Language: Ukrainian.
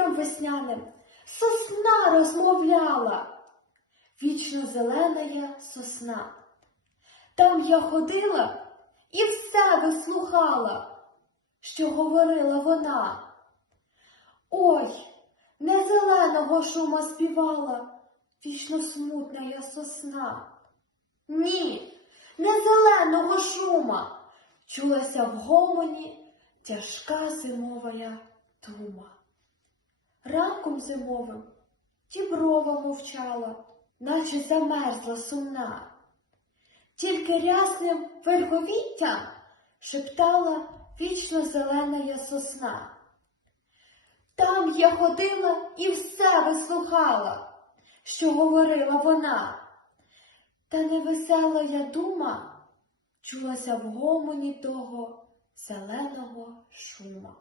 вітром весняним сосна розмовляла, вічно зелена я сосна. Там я ходила і все вислухала, що говорила вона. Ой, не зеленого шума співала, вічно смутна я сосна. Ні, не зеленого шума, чулася в гомоні тяжка зимова тума. Ранком зимовим діброва мовчала, наче замерзла сумна. Тільки рясним верховіттям шептала вічно зелена сосна. Там я ходила і все вислухала, що говорила вона. Та невесела я дума чулася в гомоні того зеленого шума.